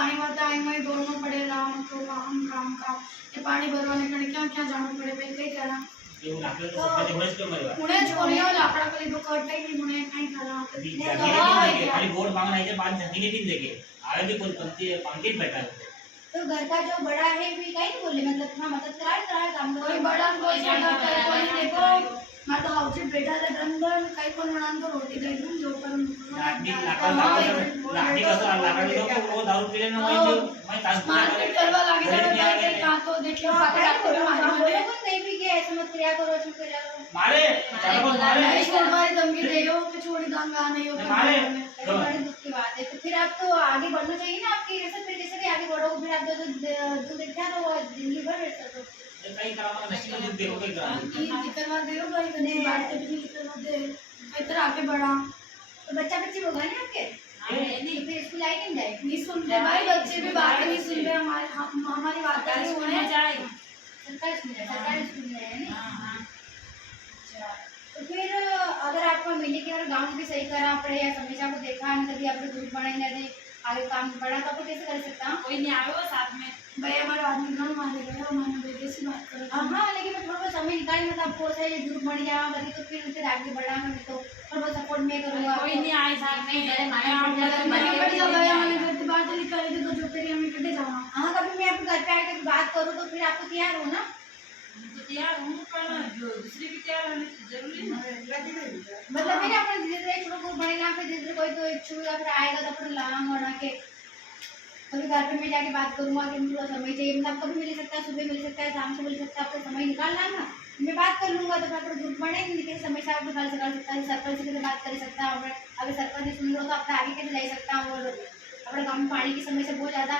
पानी माटे અહીં દોડવું પડે રામ તો આમ કામ કામ એ પાણી ભરવાને કણે ક્યાં ક્યાં જવું પડે ભાઈ કઈ કરા એવું લાકડું તો સપને હોઈશ કે મરવા પુણે છોલ્યો લાકડા પર લીધું કટાઈ ની મુને કઈ કરા खाली बोर्ड मांगना है बाद जंगली दिन देंगे आगे भी कोई पंक्ति बैठा है तो घर का जो बड़ा है भी कहीं नहीं बोले मतलब हाँ मदद करा काम कोई बड़ा कोई ज्यादा करे कोई देखो मैं तो हाउस बैठा था दंदन कई कोन बनान तो रोटी दे दूं जो पर लाकड़ी का तो लाकड़ी तो वो दारू पी लेना वही जो मैं ताश मार्केट करवा लागे तो का तो देखियो पकड़ा को मारे मने नहीं भी के ऐसे मत किया करो ऐसे किया करो मारे चलो मारे छोड़वाई धमकी देयो कि छोड़ दूंगा नहीं हो मारे बड़ी दुख की बात है तो फिर आप तो आगे बढ़ना चाहिए ना आपकी ऐसे फिर कैसे भी आगे बढ़ो फिर आप जो देखा तो वो जिंदगी भर रह सकते कई कराना नहीं देखो कई कराना ये करवा देयो भाई कने बात पे भी करवा दे इधर आके बढ़ा तो बच्चा बच्ची होगा ना आपके नहीं फिर स्कूल आई नहीं जाए नहीं सुनते भाई बच्चे भी बात नहीं सुनते हमारी बात नहीं सुने जाए सरकारी स्कूल में है ना तो फिर अगर आपको मिले कि गाँव भी सही करा पड़े या समस्या को देखा कभी आप ग्रुप बनाए आगे काम बढ़ा तो आप कैसे कर सकता कोई नहीं आए हो साथ में भाई हमारे आदमी घर मारे गए हमारे बेटे से बात करो हाँ लेकिन मैं थोड़ा बहुत समय निकाल मतलब आपको है ये ग्रुप बन गया कभी तो फिर आगे बढ़ाना नहीं तो थोड़ा बहुत सपोर्ट मैं करूँगा कोई नहीं आए साथ में मैंने बढ़िया भाई हमारे घर की बात निकाल दी तो जो तेरी हमें कटे जाना हाँ कभी मैं आपके घर पे आके बात करूँ तो फिर आपको तैयार हो ना तो तैयार हूँ पर जो दूसरी भी तैयार होने जरूरी है मतलब मैंने अपने धीरे धीरे छोटा ग्रुप बनेगा फिर धीरे धीरे कोई तो इच्छुक या फिर आएगा तो अपने लांग बना के कभी घर पे मैं जाके बात करूँगा कि थोड़ा समय चाहिए मतलब कभी मिल सकता है सुबह मिल सकता है शाम को मिल सकता है आपको समय निकालना है ना मैं बात कर लूँगा तो फिर ग्रुप बनेंगे लेकिन समय से आपको हल कर सकता है सरपंच से बात कर सकता है अगर सरपंच सुन लो तो अपने आगे कैसे जा सकता हूँ और अपने गाँव में पानी की समस्या बहुत ज़्यादा